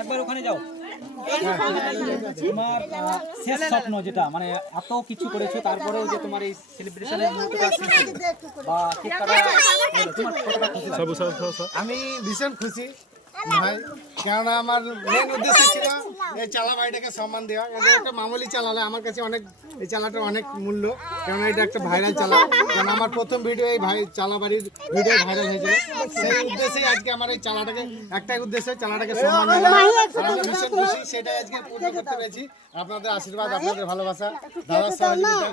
একবার ওখানে যাও। তোমার শেষ স্বপ্ন যেটা মানে এত কিছু করেছো তারপরেও যে তোমার এই সেলিব্রেশনের মুহূর্তটা বা কেক কাটা আমি ভীষণ খুশি ভাই, কেননা আমার মেন উদ্দেশ্য ছিল এই চালা বাড়িটাকে সম্মান দেওয়া। একটা মামুলি চালালে আমার কাছে অনেক, এই চালাটার অনেক মূল্য, কেননা এটা একটা ভাইরাল চালা। কারণ আমার প্রথম ভিডিও এই চালা বাড়ির ভিডিও ভাইরাল হয়েছিল। সেই উদ্দেশ্যেই আজকে আমার এই চালাটাকে, একটাই উদ্দেশ্য, চালাটাকে সম্মান দেওয়া। আমি ভীষণ খুশি, সেটাই আজকে পূর্ণ করতে পেরেছি। আপনাদের আশীর্বাদ, আপনাদের ভালোবাসা, দাদার সহযোগিতা,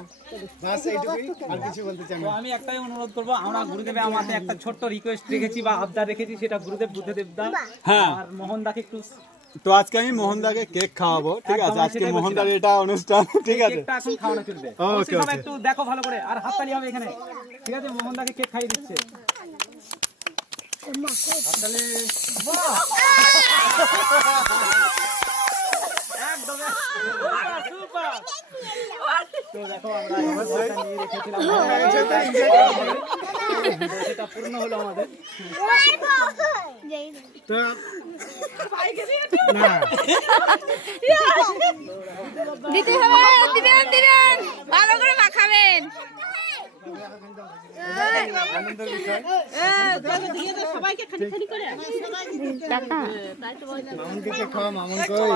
বাস এইটুকুই, আর কিছু বলতে চাই না। আমি একটাই অনুরোধ করবো, আমরা গুরুদেবে আমাদের একটা ছোট্ট রিকোয়েস্ট রেখেছি বা আবদার রেখেছি, সেটা গুরুদেব বুদ্ধদেব দা আর মোহন দাকে একটু। তো আজকে আমি মোহন দাকে কেক খাওয়াবো, ঠিক আছে? আজকে মোহন দার এটা অনুষ্ঠান, ঠিক আছে? কেকটা এখন খাওয়ানো চলবে। ওকে, সবাই একটু দেখো ভালো করে, আর হাততালি হবে এখানে, ঠিক আছে? মোহন দাকে কেক খাইয়ে দিচ্ছে। হাততালি। একদম সুপার। তো দেখো আমরা নিয়ে রেখেছিলাম, সেটা পূর্ণ হলো আমাদের। তো দিতে হবে, দিবেন ভালো করে মাখাবেন। সবাইকে খানি করে মামুনকে খাওয়া, মামুন কই?